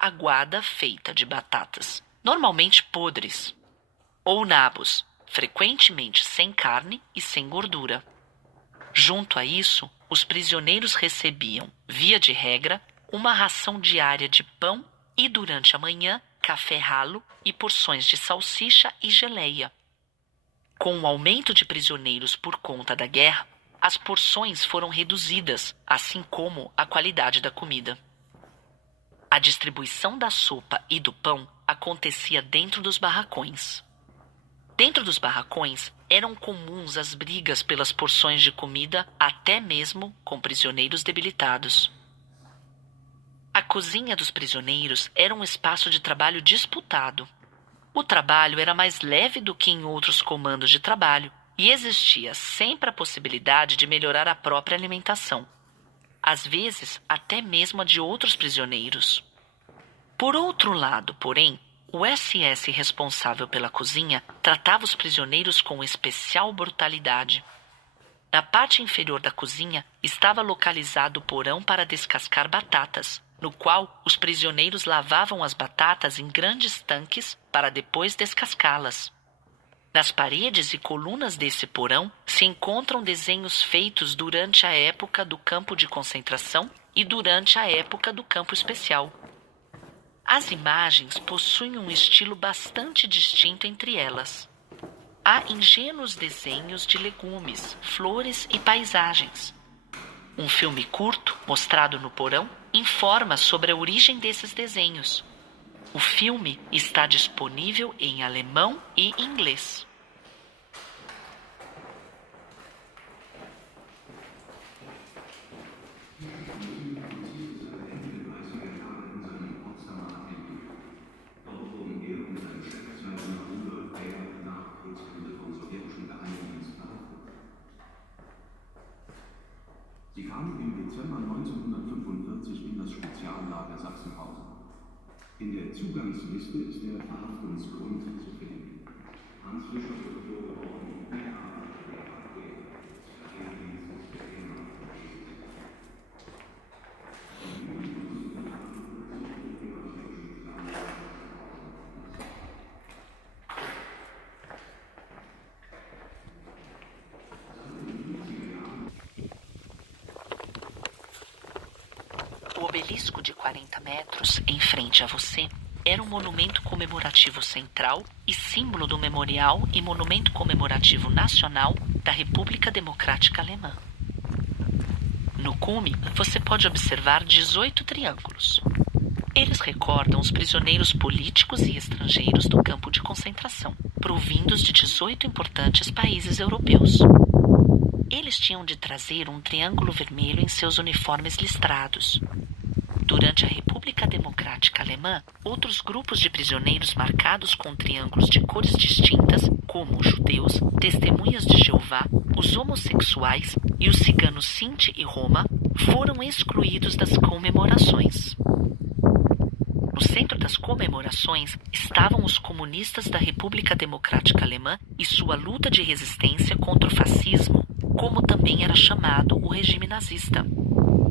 aguada feita de batatas, normalmente podres, ou nabos, frequentemente sem carne e sem gordura. Junto a isso, os prisioneiros recebiam, via de regra, uma ração diária de pão e, durante a manhã, café ralo e porções de salsicha e geleia. Com o aumento de prisioneiros por conta da guerra, as porções foram reduzidas, assim como a qualidade da comida. A distribuição da sopa e do pão acontecia dentro dos barracões. Dentro dos barracões, eram comuns as brigas pelas porções de comida, até mesmo com prisioneiros debilitados. A cozinha dos prisioneiros era um espaço de trabalho disputado. O trabalho era mais leve do que em outros comandos de trabalho e existia sempre a possibilidade de melhorar a própria alimentação. Às vezes, até mesmo a de outros prisioneiros. Por outro lado, porém, o SS responsável pela cozinha tratava os prisioneiros com especial brutalidade. Na parte inferior da cozinha estava localizado o porão para descascar batatas, no qual os prisioneiros lavavam as batatas em grandes tanques para depois descascá-las. Nas paredes e colunas desse porão se encontram desenhos feitos durante a época do campo de concentração e durante a época do campo especial. As imagens possuem um estilo bastante distinto entre elas. Há ingênuos desenhos de legumes, flores e paisagens. Um filme curto, mostrado no porão, informa sobre a origem desses desenhos. O filme está disponível em alemão e inglês. Sie kamen im Dezember 1945 in das Speziallager Sachsenhausen. In der Zugangsliste ist der Verhaftungsgrund zu finden. Hans Fischer wurde vorgeworfen, O obelisco de 40 metros, em frente a você, era um monumento comemorativo central e símbolo do Memorial e Monumento Comemorativo Nacional da República Democrática Alemã. No cume, você pode observar 18 triângulos. Eles recordam os prisioneiros políticos e estrangeiros do campo de concentração, provindos de 18 importantes países europeus. Eles tinham de trazer um triângulo vermelho em seus uniformes listrados. Durante a República Democrática Alemã, outros grupos de prisioneiros marcados com triângulos de cores distintas, como os judeus, testemunhas de Jeová, os homossexuais e os ciganos Sinti e Roma, foram excluídos das comemorações. No centro das comemorações estavam os comunistas da República Democrática Alemã e sua luta de resistência contra o fascismo, como também era chamado o regime nazista,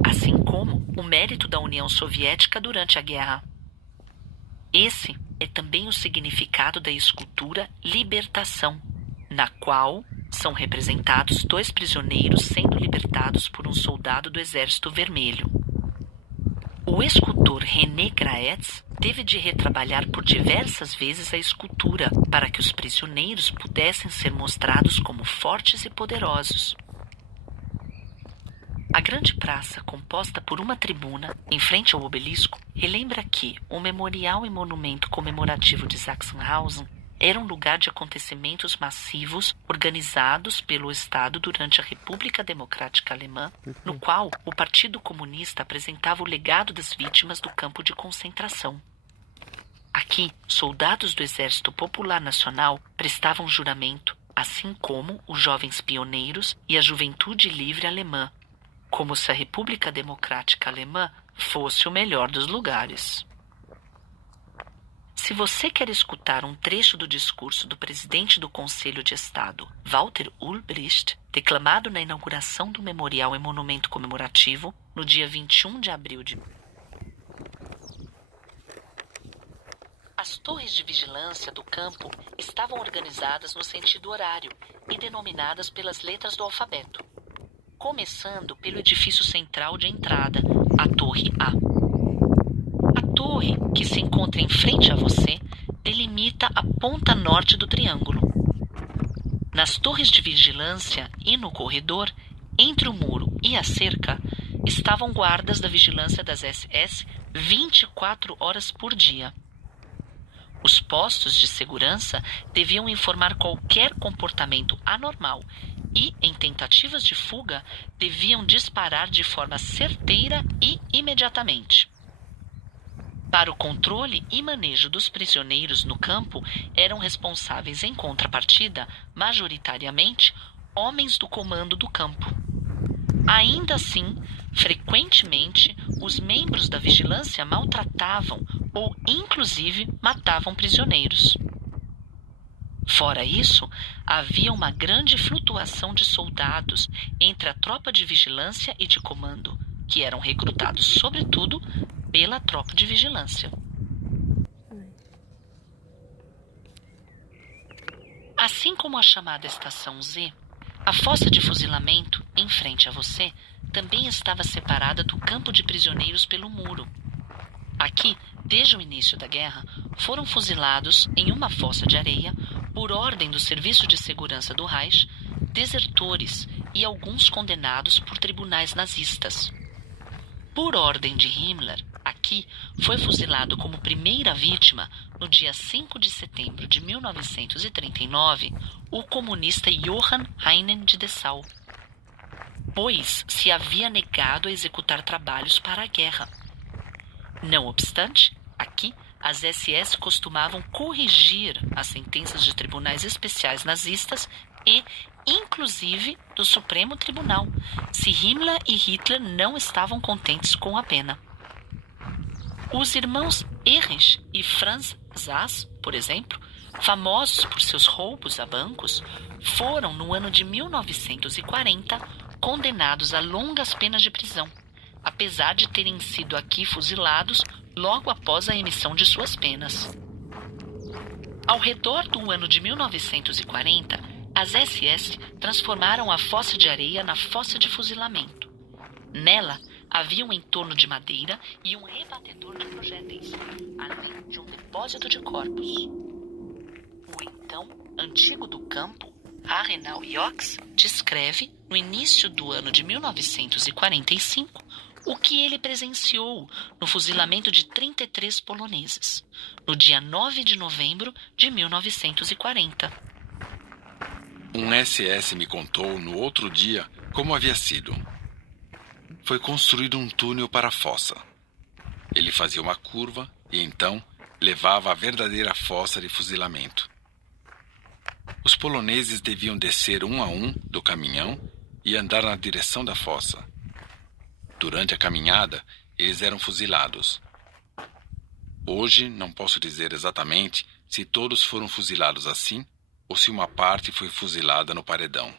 assim como o mérito da União Soviética durante a guerra. Esse é também o significado da escultura Libertação, na qual são representados 2 prisioneiros sendo libertados por um soldado do Exército Vermelho. O escultor René Graetz teve de retrabalhar por diversas vezes a escultura para que os prisioneiros pudessem ser mostrados como fortes e poderosos. A grande praça, composta por uma tribuna, em frente ao obelisco, relembra que o Memorial e Monumento Comemorativo de Sachsenhausen era um lugar de acontecimentos massivos organizados pelo Estado durante a República Democrática Alemã, no qual o Partido Comunista apresentava o legado das vítimas do campo de concentração. Aqui, soldados do Exército Popular Nacional prestavam juramento, assim como os jovens pioneiros e a juventude livre alemã, como se a República Democrática Alemã fosse o melhor dos lugares. Se você quer escutar um trecho do discurso do presidente do Conselho de Estado, Walter Ulbricht, declamado na inauguração do Memorial e Monumento Comemorativo no dia 21 de abril de As torres de vigilância do campo estavam organizadas no sentido horário e denominadas pelas letras do alfabeto, começando pelo edifício central de entrada, a Torre A. A torre, que se encontra em frente a você, delimita a ponta norte do triângulo. Nas torres de vigilância e no corredor, entre o muro e a cerca, estavam guardas da vigilância das SS 24 horas por dia. Os postos de segurança deviam informar qualquer comportamento anormal e, em tentativas de fuga, deviam disparar de forma certeira e imediatamente. Para o controle e manejo dos prisioneiros no campo, eram responsáveis, em contrapartida, majoritariamente, homens do comando do campo. Ainda assim, frequentemente, os membros da vigilância maltratavam ou, inclusive, matavam prisioneiros. Fora isso, havia uma grande flutuação de soldados entre a tropa de vigilância e de comando, que eram recrutados, sobretudo, pela tropa de vigilância. Assim como a chamada Estação Z, a fossa de fuzilamento, em frente a você, também estava separada do campo de prisioneiros pelo muro. Aqui, desde o início da guerra, foram fuzilados em uma fossa de areia, por ordem do Serviço de Segurança do Reich, desertores e alguns condenados por tribunais nazistas. Por ordem de Himmler, aqui foi fuzilado como primeira vítima, no dia 5 de setembro de 1939, o comunista Johann Heinen de Dessau, pois se havia negado a executar trabalhos para a guerra. Não obstante, aqui as SS costumavam corrigir as sentenças de tribunais especiais nazistas e, inclusive, do Supremo Tribunal, se Himmler e Hitler não estavam contentes com a pena. Os irmãos Erich e Franz Sas, por exemplo, famosos por seus roubos a bancos, foram, no ano de 1940, condenados a longas penas de prisão, apesar de terem sido aqui fuzilados logo após a emissão de suas penas. Ao redor do ano de 1940, as SS transformaram a fossa de areia na fossa de fuzilamento. Nela, havia um entorno de madeira e um rebatedor de projéteis, além de um depósito de corpos. O então antigo do campo, Arenal Yox, descreve, no início do ano de 1945, o que ele presenciou no fuzilamento de 33 poloneses, no dia 9 de novembro de 1940. Um SS me contou no outro dia como havia sido. Foi construído um túnel para a fossa. Ele fazia uma curva e então levava à verdadeira fossa de fuzilamento. Os poloneses deviam descer um a um do caminhão e andar na direção da fossa. Durante a caminhada, eles eram fuzilados. Hoje não posso dizer exatamente se todos foram fuzilados assim ou se uma parte foi fuzilada no paredão.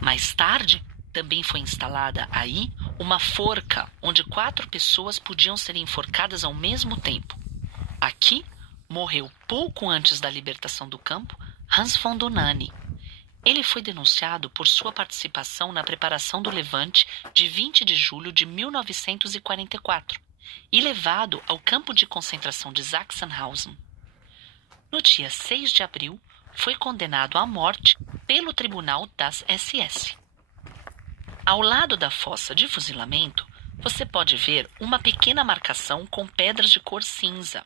Mais tarde, também foi instalada aí uma forca onde 4 pessoas podiam ser enforcadas ao mesmo tempo. Aqui, morreu pouco antes da libertação do campo Hans von Dohnanyi. Ele foi denunciado por sua participação na preparação do Levante de 20 de julho de 1944 e levado ao campo de concentração de Sachsenhausen. No dia 6 de abril, foi condenado à morte pelo Tribunal das SS. Ao lado da fossa de fuzilamento, você pode ver uma pequena marcação com pedras de cor cinza.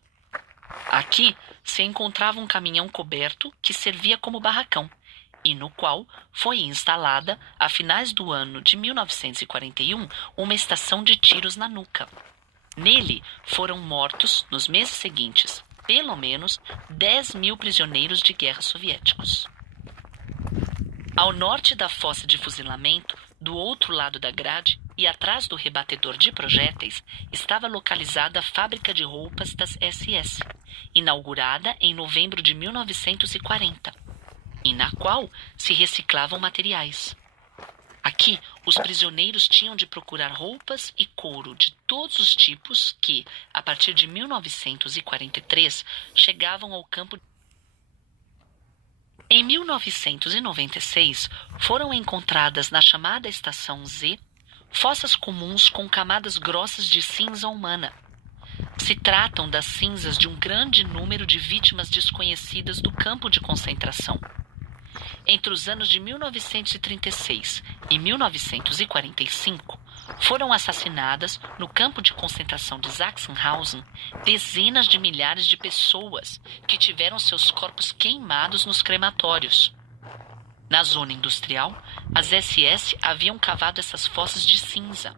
Aqui se encontrava um caminhão coberto que servia como barracão, e no qual foi instalada, a finais do ano de 1941, uma estação de tiros na nuca. Nele foram mortos, nos meses seguintes, pelo menos 10.000 prisioneiros de guerra soviéticos. Ao norte da fossa de fuzilamento, do outro lado da grade e atrás do rebatedor de projéteis, estava localizada a fábrica de roupas das SS, inaugurada em novembro de 1940, e na qual se reciclavam materiais. Aqui, os prisioneiros tinham de procurar roupas e couro de todos os tipos que, a partir de 1943, chegavam ao campo. Em 1996, foram encontradas na chamada Estação Z fossas comuns com camadas grossas de cinza humana. Se tratam das cinzas de um grande número de vítimas desconhecidas do campo de concentração. Entre os anos de 1936 e 1945, foram assassinadas no campo de concentração de Sachsenhausen dezenas de milhares de pessoas que tiveram seus corpos queimados nos crematórios. Na zona industrial, as SS haviam cavado essas fossas de cinza.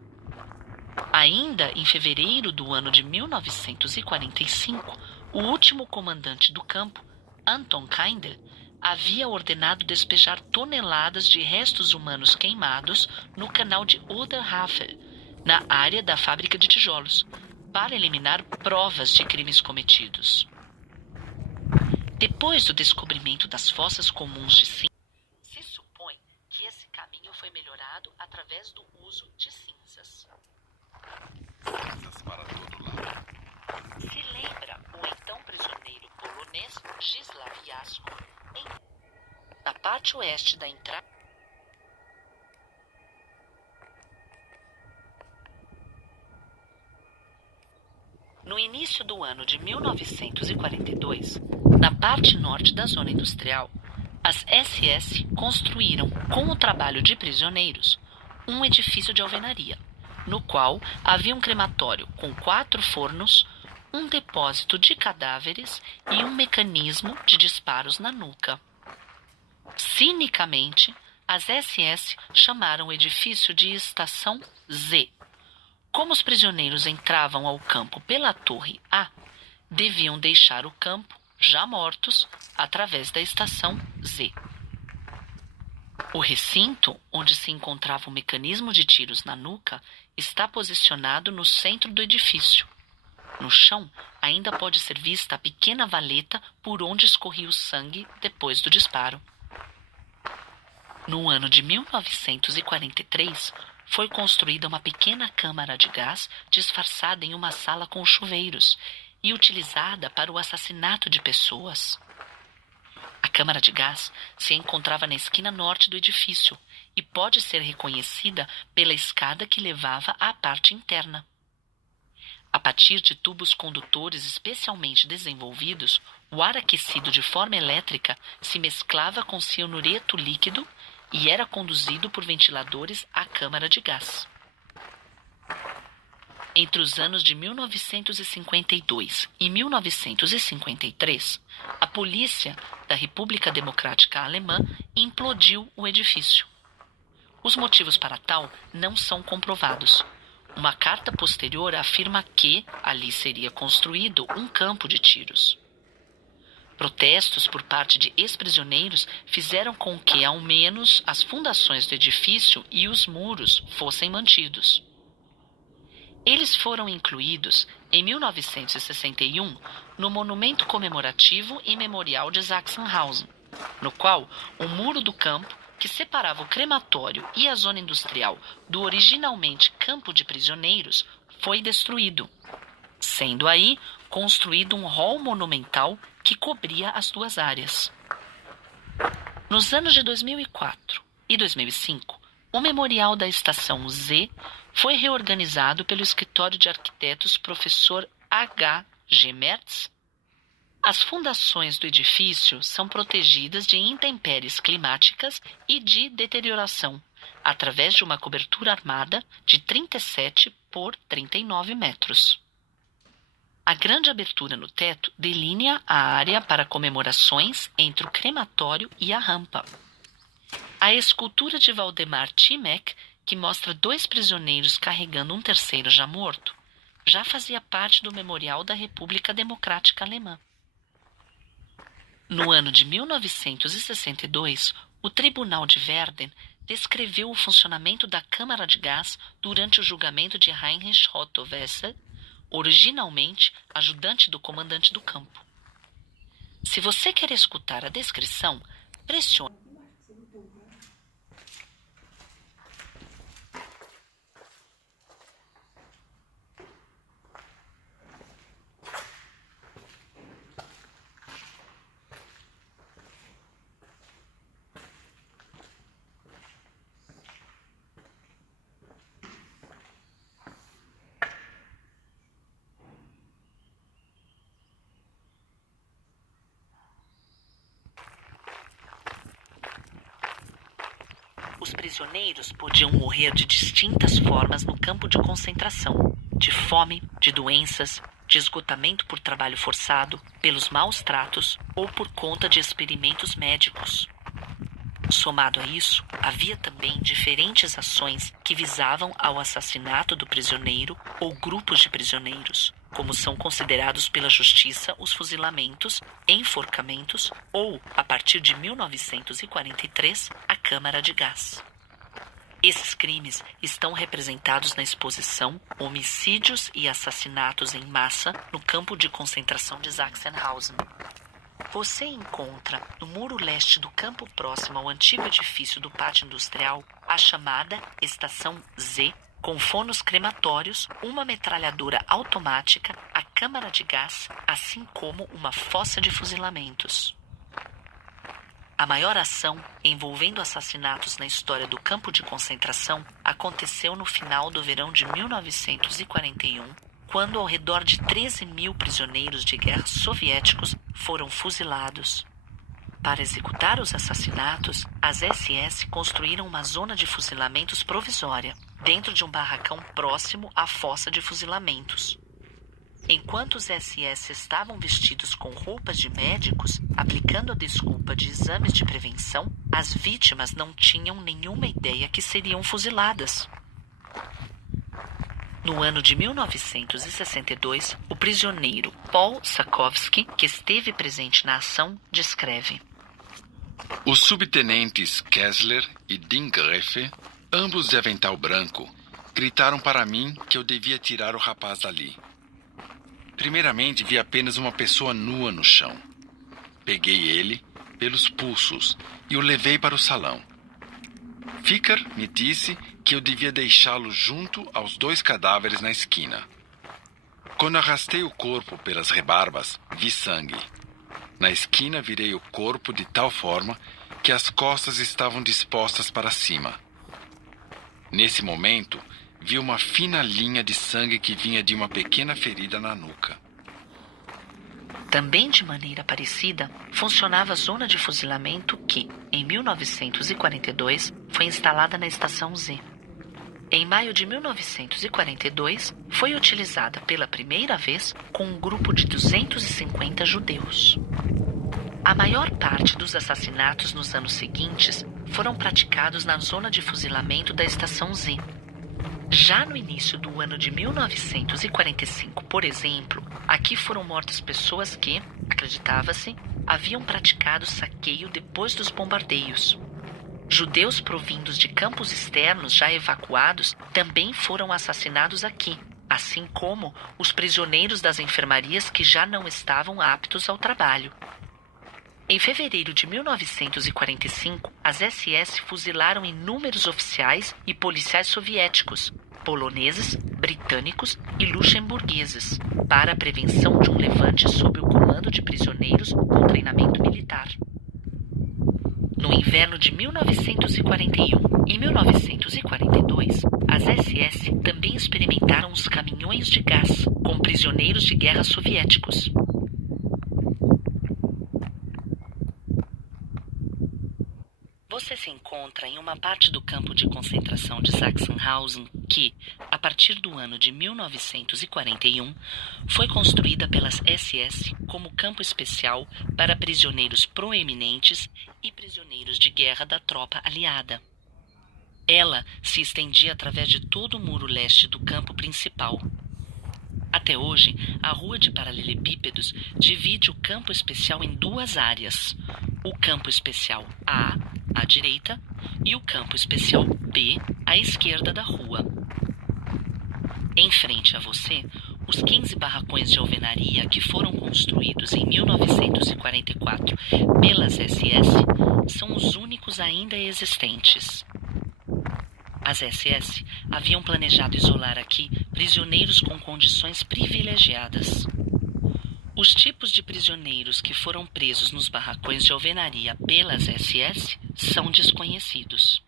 Ainda em fevereiro do ano de 1945, o último comandante do campo, Anton Kinder, havia ordenado despejar toneladas de restos humanos queimados no canal de Oderhavel, na área da fábrica de tijolos, para eliminar provas de crimes cometidos. Depois do descobrimento das fossas comuns de cinza, se supõe que esse caminho foi melhorado através do uso de cinzas. Cinzas para todo lado. Se lembra o então prisioneiro polonês Gisław Jasko, na parte oeste da entrada. No início do ano de 1942, na parte norte da zona industrial, as SS construíram, com o trabalho de prisioneiros, um edifício de alvenaria, no qual havia um crematório com 4 fornos, um depósito de cadáveres e um mecanismo de disparos na nuca. Cinicamente, as SS chamaram o edifício de Estação Z. Como os prisioneiros entravam ao campo pela Torre A, deviam deixar o campo, já mortos, através da Estação Z. O recinto, onde se encontrava o mecanismo de tiros na nuca, está posicionado no centro do edifício. No chão, ainda pode ser vista a pequena valeta por onde escorria o sangue depois do disparo. No ano de 1943, foi construída uma pequena câmara de gás disfarçada em uma sala com chuveiros e utilizada para o assassinato de pessoas. A câmara de gás se encontrava na esquina norte do edifício e pode ser reconhecida pela escada que levava à parte interna. A partir de tubos condutores especialmente desenvolvidos, o ar aquecido de forma elétrica se mesclava com cianureto líquido e era conduzido por ventiladores à câmara de gás. Entre os anos de 1952 e 1953, a polícia da República Democrática Alemã implodiu o edifício. Os motivos para tal não são comprovados. Uma carta posterior afirma que ali seria construído um campo de tiros. Protestos por parte de ex-prisioneiros fizeram com que, ao menos, as fundações do edifício e os muros fossem mantidos. Eles foram incluídos, em 1961, no monumento comemorativo e memorial de Sachsenhausen, no qual o muro do campo, que separava o crematório e a zona industrial do originalmente campo de prisioneiros, foi destruído, sendo aí construído um hall monumental que cobria as duas áreas. Nos anos de 2004 e 2005, o memorial da Estação Z foi reorganizado pelo escritório de arquitetos professor H. G. Merz. As fundações do edifício são protegidas de intempéries climáticas e de deterioração, através de uma cobertura armada de 37 por 39 metros. A grande abertura no teto delinea a área para comemorações entre o crematório e a rampa. A escultura de Waldemar Timek, que mostra 2 prisioneiros carregando um terceiro já morto, já fazia parte do memorial da República Democrática Alemã. No ano de 1962, o Tribunal de Verden descreveu o funcionamento da câmara de gás durante o julgamento de Heinrich Otto Wessel, originalmente ajudante do comandante do campo. Se você quer escutar a descrição, pressione. Os prisioneiros podiam morrer de distintas formas no campo de concentração: de fome, de doenças, de esgotamento por trabalho forçado, pelos maus tratos ou por conta de experimentos médicos. Somado a isso, havia também diferentes ações que visavam ao assassinato do prisioneiro ou grupos de prisioneiros, como são considerados pela justiça os fuzilamentos, enforcamentos ou, a partir de 1943, a câmara de gás. Esses crimes estão representados na exposição Homicídios e Assassinatos em Massa no campo de concentração de Sachsenhausen. Você encontra, no muro leste do campo próximo ao antigo edifício do pátio industrial, a chamada Estação Z, com fornos crematórios, uma metralhadora automática, a câmara de gás, assim como uma fossa de fuzilamentos. A maior ação envolvendo assassinatos na história do campo de concentração aconteceu no final do verão de 1941, quando ao redor de 13.000 prisioneiros de guerra soviéticos foram fuzilados. Para executar os assassinatos, as SS construíram uma zona de fuzilamentos provisória, dentro de um barracão próximo à fossa de fuzilamentos. Enquanto os SS estavam vestidos com roupas de médicos, aplicando a desculpa de exames de prevenção, as vítimas não tinham nenhuma ideia que seriam fuziladas. No ano de 1962, o prisioneiro Paul Sakovsky, que esteve presente na ação, descreve: Os subtenentes Kessler e Dingrefe, ambos de avental branco, gritaram para mim que eu devia tirar o rapaz dali. Primeiramente, vi apenas uma pessoa nua no chão. Peguei ele pelos pulsos e o levei para o salão. Ficker me disse que eu devia deixá-lo junto aos 2 cadáveres na esquina. Quando arrastei o corpo pelas rebarbas, vi sangue. Na esquina, virei o corpo de tal forma que as costas estavam dispostas para cima. Nesse momento, vi uma fina linha de sangue que vinha de uma pequena ferida na nuca. Também de maneira parecida, funcionava a zona de fuzilamento que, em 1942, foi instalada na Estação Z. Em maio de 1942, foi utilizada pela primeira vez com um grupo de 250 judeus. A maior parte dos assassinatos nos anos seguintes foram praticados na zona de fuzilamento da Estação Z. Já no início do ano de 1945, por exemplo, aqui foram mortas pessoas que, acreditava-se, haviam praticado saqueio depois dos bombardeios. Judeus provindos de campos externos já evacuados também foram assassinados aqui, assim como os prisioneiros das enfermarias que já não estavam aptos ao trabalho. Em fevereiro de 1945, as SS fuzilaram inúmeros oficiais e policiais soviéticos, poloneses, britânicos e luxemburgueses, para a prevenção de um levante sob o comando de prisioneiros com treinamento militar. No inverno de 1941 e 1942, as SS também experimentaram os caminhões de gás com prisioneiros de guerra soviéticos. Você se encontra em uma parte do campo de concentração de Sachsenhausen que, a partir do ano de 1941, foi construída pelas SS como campo especial para prisioneiros proeminentes e prisioneiros de guerra da tropa aliada. Ela se estendia através de todo o muro leste do campo principal. Até hoje, a rua de paralelepípedos divide o campo especial em 2 áreas: o campo especial A, à direita, e o campo especial B, à esquerda da rua. Em frente a você, os 15 barracões de alvenaria que foram construídos em 1944 pelas SS são os únicos ainda existentes. As SS haviam planejado isolar aqui prisioneiros com condições privilegiadas. Os tipos de prisioneiros que foram presos nos barracões de alvenaria pelas SS são desconhecidos.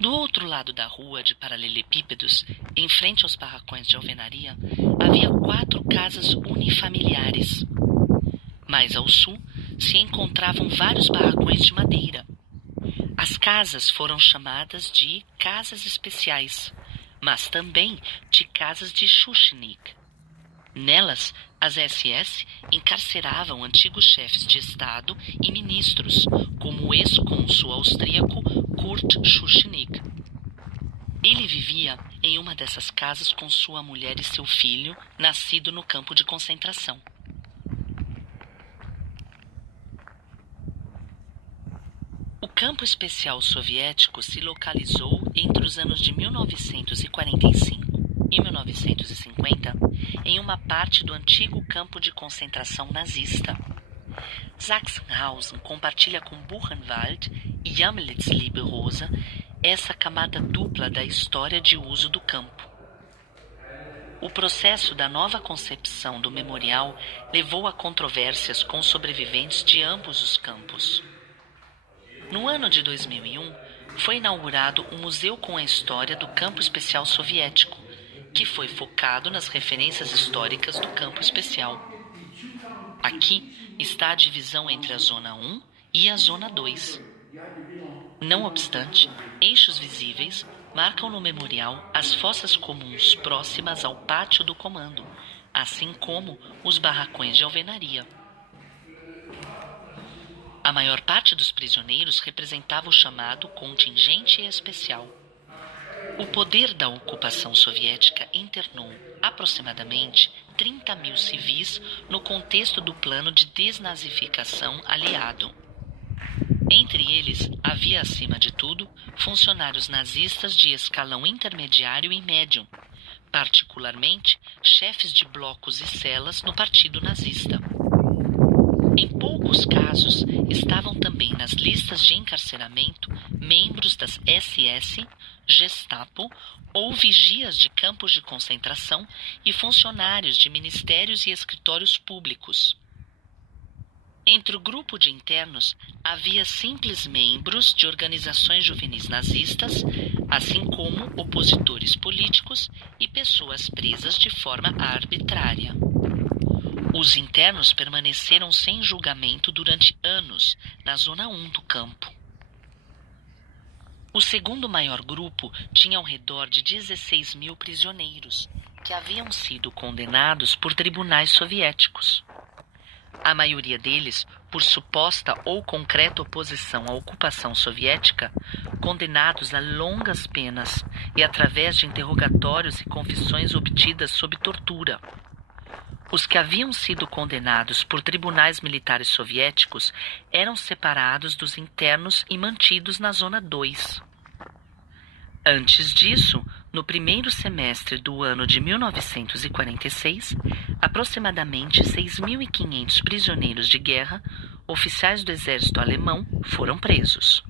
Do outro lado da rua de paralelepípedos, em frente aos barracões de alvenaria, havia 4 casas unifamiliares. Mais ao sul, se encontravam vários barracões de madeira. As casas foram chamadas de casas especiais, mas também de casas de Schuschnigg. Nelas, as SS encarceravam antigos chefes de Estado e ministros, como o ex-cônsul austríaco Kurt Schuschnigg. Ele vivia em uma dessas casas com sua mulher e seu filho, nascido no campo de concentração. O campo especial soviético se localizou entre os anos de 1945 e 1950 em uma parte do antigo campo de concentração nazista. Sachsenhausen compartilha com Buchenwald e Jamlitz-Lieberosa essa camada dupla da história de uso do campo. O processo da nova concepção do memorial levou a controvérsias com sobreviventes de ambos os campos. No ano de 2001, foi inaugurado um museu com a história do campo especial soviético, que foi focado nas referências históricas do campo especial. Aqui está a divisão entre a Zona 1 e a Zona 2. Não obstante, eixos visíveis marcam no memorial as fossas comuns próximas ao pátio do comando, assim como os barracões de alvenaria. A maior parte dos prisioneiros representava o chamado contingente especial. O poder da ocupação soviética internou aproximadamente 30 mil civis no contexto do plano de desnazificação aliado. Entre eles, havia, acima de tudo, funcionários nazistas de escalão intermediário e médio, particularmente chefes de blocos e celas no Partido Nazista. Em poucos casos, estavam também nas listas de encarceramento membros das SS, Gestapo ou vigias de campos de concentração e funcionários de ministérios e escritórios públicos. Entre o grupo de internos, havia simples membros de organizações juvenis nazistas, assim como opositores políticos e pessoas presas de forma arbitrária. Os internos permaneceram sem julgamento durante anos na Zona 1 do campo. O segundo maior grupo tinha ao redor de 16 mil prisioneiros, que haviam sido condenados por tribunais soviéticos. A maioria deles, por suposta ou concreta oposição à ocupação soviética, condenados a longas penas e através de interrogatórios e confissões obtidas sob tortura. Os que haviam sido condenados por tribunais militares soviéticos eram separados dos internos e mantidos na Zona 2. Antes disso, no primeiro semestre do ano de 1946, aproximadamente 6.500 prisioneiros de guerra, oficiais do exército alemão, foram presos.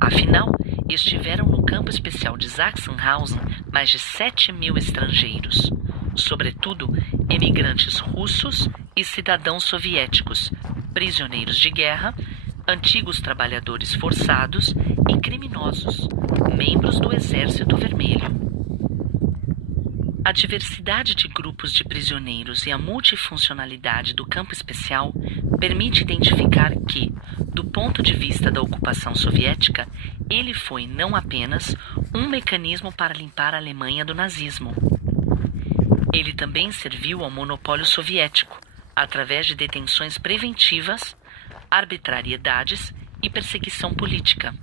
Afinal, estiveram no campo especial de Sachsenhausen mais de 7.000 estrangeiros, sobretudo emigrantes russos e cidadãos soviéticos, prisioneiros de guerra, antigos trabalhadores forçados e criminosos, membros do Exército Vermelho. A diversidade de grupos de prisioneiros e a multifuncionalidade do campo especial permite identificar que, do ponto de vista da ocupação soviética, ele foi não apenas um mecanismo para limpar a Alemanha do nazismo. Ele também serviu ao monopólio soviético, através de detenções preventivas, arbitrariedades e perseguição política.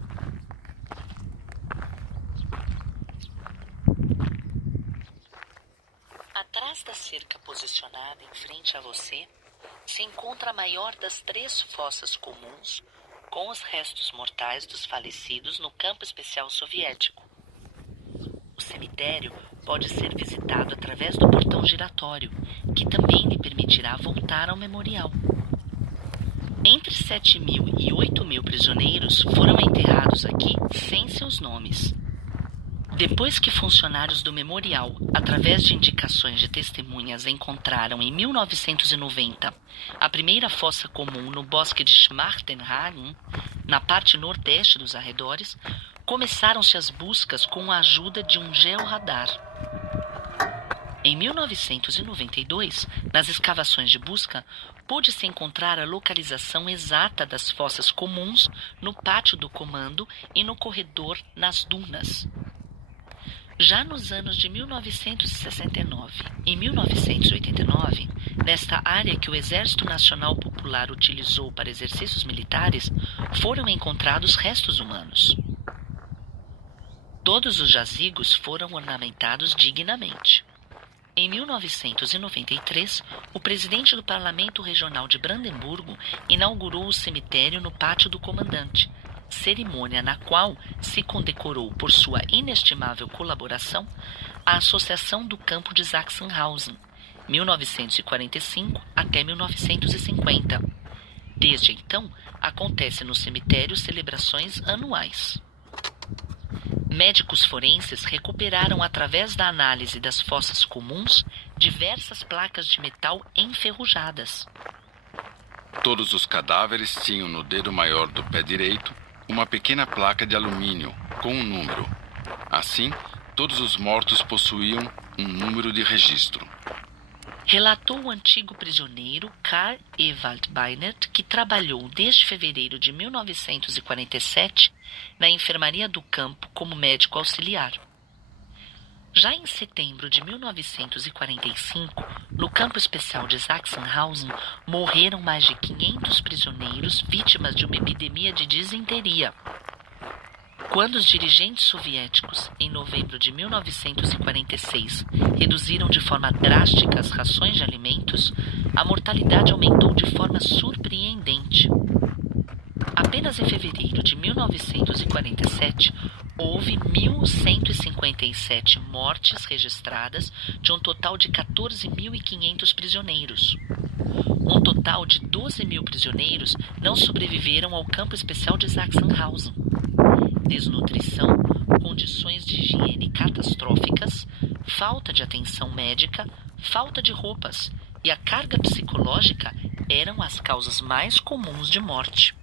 Atrás da cerca posicionada em frente a você, se encontra a maior das 3 fossas comuns com os restos mortais dos falecidos no campo especial soviético. O cemitério pode ser visitado através do portão giratório, que também lhe permitirá voltar ao memorial. Entre 7.000 e 8.000 prisioneiros foram enterrados aqui sem seus nomes. Depois que funcionários do memorial, através de indicações de testemunhas, encontraram em 1990 a primeira fossa comum no bosque de Schmartenhagen, na parte nordeste dos arredores, começaram-se as buscas com a ajuda de um georradar. Em 1992, nas escavações de busca, pôde-se encontrar a localização exata das fossas comuns no pátio do comando e no corredor nas dunas. Já nos anos de 1969 e 1989, nesta área que o Exército Nacional Popular utilizou para exercícios militares, foram encontrados restos humanos. Todos os jazigos foram ornamentados dignamente. Em 1993, o presidente do Parlamento Regional de Brandemburgo inaugurou o cemitério no Pátio do Comandante, cerimônia na qual se condecorou por sua inestimável colaboração a Associação do Campo de Sachsenhausen, 1945 até 1950. Desde então, acontecem no cemitério celebrações anuais. Médicos forenses recuperaram, através da análise das fossas comuns, diversas placas de metal enferrujadas. Todos os cadáveres tinham no dedo maior do pé direito uma pequena placa de alumínio com um número. Assim, todos os mortos possuíam um número de registro. Relatou o antigo prisioneiro Karl Ewald Beinert, que trabalhou desde fevereiro de 1947 na enfermaria do campo como médico auxiliar. Já em setembro de 1945, no campo especial de Sachsenhausen, morreram mais de 500 prisioneiros vítimas de uma epidemia de disenteria. Quando os dirigentes soviéticos, em novembro de 1946, reduziram de forma drástica as rações de alimentos, a mortalidade aumentou de forma surpreendente. Apenas em fevereiro de 1947, houve 1.157 mortes registradas de um total de 14.500 prisioneiros. Um total de 12.000 prisioneiros não sobreviveram ao campo especial de Sachsenhausen. Desnutrição, condições de higiene catastróficas, falta de atenção médica, falta de roupas e a carga psicológica eram as causas mais comuns de morte.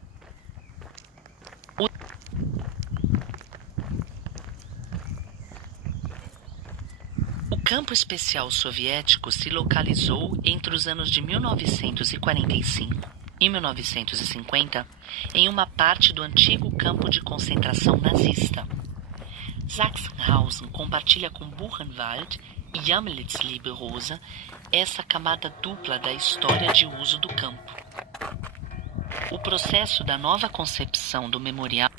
O campo especial soviético se localizou entre os anos de 1945 e 1950 em uma parte do antigo campo de concentração nazista. Sachsenhausen compartilha com Buchenwald e Jamlitz-Lieberosa essa camada dupla da história de uso do campo. O processo da nova concepção do memorial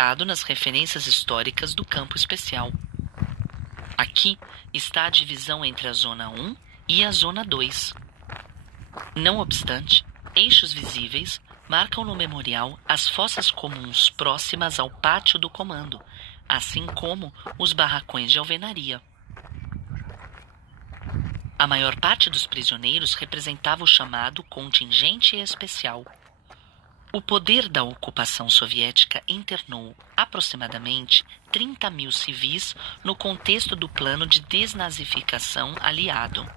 focado nas referências históricas do campo especial. Aqui está a divisão entre a Zona 1 e a Zona 2. Não obstante, eixos visíveis marcam no memorial as fossas comuns próximas ao pátio do comando, assim como os barracões de alvenaria. A maior parte dos prisioneiros representava o chamado contingente especial. O poder da ocupação soviética internou aproximadamente 30.000 civis no contexto do plano de desnazificação aliado.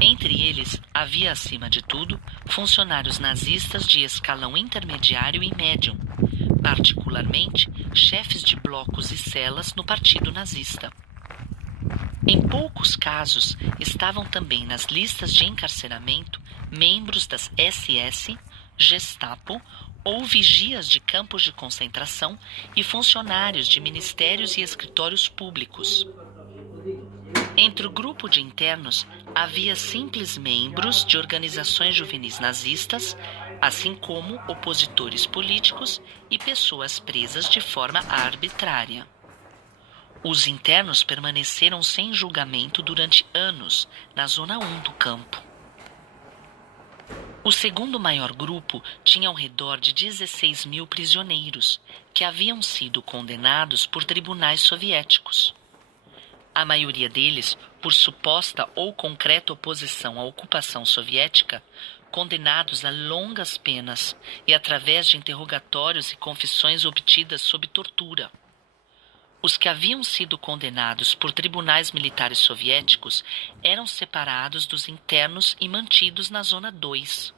Entre eles, havia, acima de tudo, funcionários nazistas de escalão intermediário e médium, particularmente chefes de blocos e celas no Partido Nazista. Em poucos casos, estavam também nas listas de encarceramento membros das SS, Gestapo ou vigias de campos de concentração e funcionários de ministérios e escritórios públicos. Entre o grupo de internos, havia simples membros de organizações juvenis nazistas, assim como opositores políticos e pessoas presas de forma arbitrária. Os internos permaneceram sem julgamento durante anos na Zona 1 do campo. O segundo maior grupo tinha ao redor de 16.000 prisioneiros, que haviam sido condenados por tribunais soviéticos. A maioria deles, por suposta ou concreta oposição à ocupação soviética, condenados a longas penas e através de interrogatórios e confissões obtidas sob tortura. Os que haviam sido condenados por tribunais militares soviéticos eram separados dos internos e mantidos na Zona 2.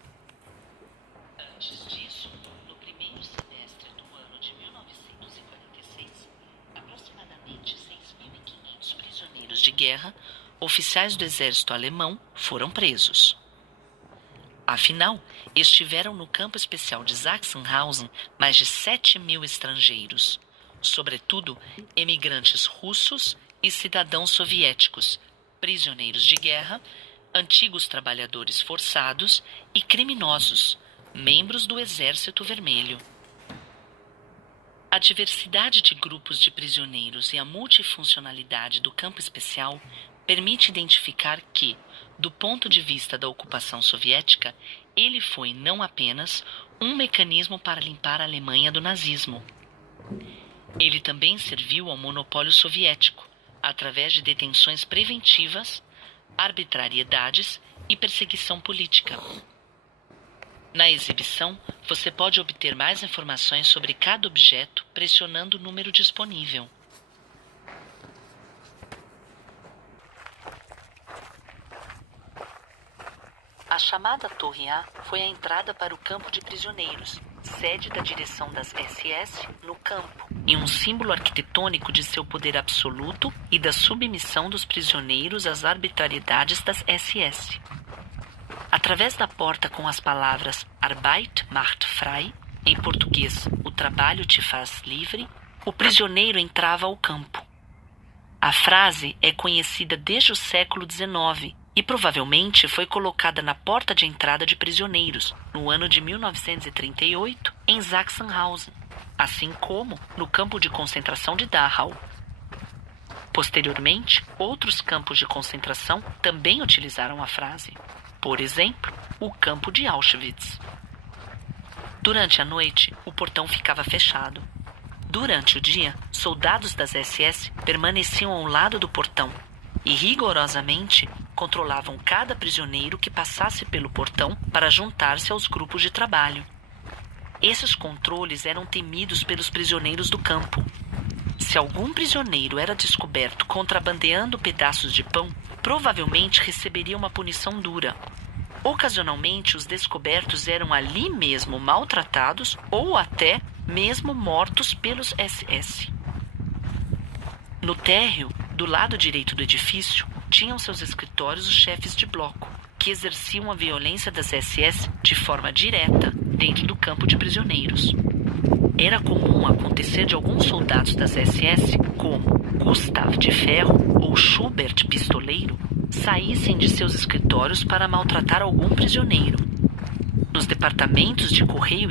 Antes disso, no primeiro semestre do ano de 1946, aproximadamente 6.500 guerra, oficiais do exército alemão foram presos. Afinal, estiveram no campo especial de Sachsenhausen mais de 7.000 estrangeiros, sobretudo emigrantes russos e cidadãos soviéticos, prisioneiros de guerra, antigos trabalhadores forçados e criminosos, membros do Exército Vermelho. A diversidade de grupos de prisioneiros e a multifuncionalidade do campo especial permite identificar que, do ponto de vista da ocupação soviética, ele foi não apenas um mecanismo para limpar a Alemanha do nazismo. Ele também serviu ao monopólio soviético, através de detenções preventivas, arbitrariedades e perseguição política. Na exibição, você pode obter mais informações sobre cada objeto pressionando o número disponível. A chamada Torre A foi a entrada para o campo de prisioneiros, sede da direção das SS no campo, e um símbolo arquitetônico de seu poder absoluto e da submissão dos prisioneiros às arbitrariedades das SS. Através da porta com as palavras Arbeit macht frei, em português, o trabalho te faz livre, o prisioneiro entrava ao campo. A frase é conhecida desde o século XIX e provavelmente foi colocada na porta de entrada de prisioneiros, no ano de 1938, em Sachsenhausen, assim como no campo de concentração de Dachau. Posteriormente, outros campos de concentração também utilizaram a frase. Por exemplo, o campo de Auschwitz. Durante a noite, o portão ficava fechado. Durante o dia, soldados das SS permaneciam ao lado do portão e rigorosamente controlavam cada prisioneiro que passasse pelo portão para juntar-se aos grupos de trabalho. Esses controles eram temidos pelos prisioneiros do campo. Se algum prisioneiro era descoberto contrabandeando pedaços de pão, provavelmente receberia uma punição dura. Ocasionalmente, os descobertos eram ali mesmo maltratados ou até mesmo mortos pelos SS. No térreo, do lado direito do edifício, tinham seus escritórios os chefes de bloco, que exerciam a violência das SS de forma direta dentro do campo de prisioneiros. Era comum acontecer de alguns soldados das SS, como Gustav de Ferro ou Schubert Pistoleiro, saíssem de seus escritórios para maltratar algum prisioneiro. Nos departamentos de correio e